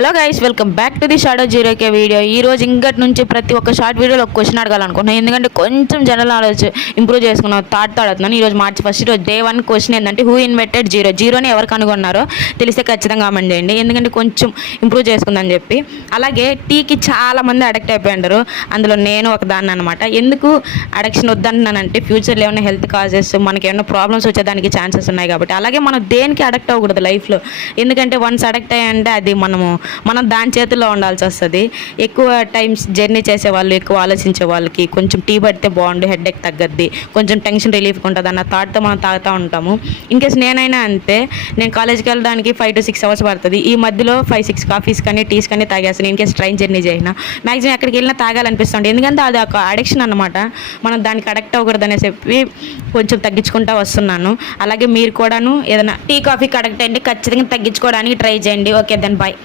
Hello guys, welcome back to the shadow జీరోకే video. ఈ రోజు ఇంకటి నుంచి ప్రతి ఒక్క షార్ట్ వీడియోలో ఒక క్వశ్చన్ అడగాలనుకుంటున్నాను. ఎందుకంటే కొంచెం జనరల్ నాలెడ్జ్ ఇంప్రూవ్ చేసుకున్నాను, థాట్ అడుగుతున్నాను. ఈరోజు మార్చి ఫస్ట్ రోజు డే 1 క్వశ్చన్ ఏంటంటే హూ ఇన్వెంటెడ్ జీరో? జీరోని ఎవరు కనుగొన్నారో తెలిస్తే ఖచ్చితంగా కామెంట్ చేయండి, ఎందుకంటే కొంచెం ఇంప్రూవ్ చేసుకుందని చెప్పి. అలాగే టీకి చాలామంది అడిక్ట్ అయిపోయింటారు, అందులో నేను ఒక దాన్ని అనమాట. ఎందుకు అడిక్షన్ వద్దంటున్నానంటే ఫ్యూచర్లో ఏమైనా హెల్త్ కాజెస్, మనకి ఏమైనా ప్రాబ్లమ్స్ వచ్చేదానికి ఛాన్సెస్ ఉన్నాయి కాబట్టి. అలాగే మనం దేనికి అడిక్ట్ అవ్వకూడదు లైఫ్లో, ఎందుకంటే వన్స్ అడిక్ట్ అయ్యంటే అది మనం దాని చేతుల్లో ఉండాల్సి వస్తుంది. ఎక్కువ టైమ్స్ జర్నీ చేసే వాళ్ళు, ఎక్కువ ఆలోచించే వాళ్ళకి కొంచెం టీ పడితే బాగుండు, హెడ్ఏక్ తగ్గద్ది, కొంచెం టెన్షన్ రిలీఫ్గా ఉంటుంది అన్న థాట్తో మనం తాగుతూ ఉంటాము. ఇన్కేస్ నేనైనా అంతే, నేను కాలేజ్కి వెళ్ళడానికి 5 to 6 hours పడుతుంది. ఈ మధ్యలో 5-6 కాఫీస్ కానీ టీస్ కానీ తాగేస్తాను. ఇన్కేస్ ట్రైన్ జర్నీ చేసినా మ్యాక్సిమం ఎక్కడికి వెళ్ళినా తాగాలనిపిస్తుంది, ఎందుకంటే అది ఒక అడిక్షన్ అనమాట. మనం దానికి అడిక్ట్ అవ్వకూడదు అనేసి చెప్పి కొంచెం తగ్గించుకుంటూ వస్తున్నాను. అలాగే మీరు కూడాను ఏదైనా టీ కాఫీకి అడిక్ట్ అయ్యండి, ఖచ్చితంగా తగ్గించుకోవడానికి ట్రై చేయండి. Okay, then bye.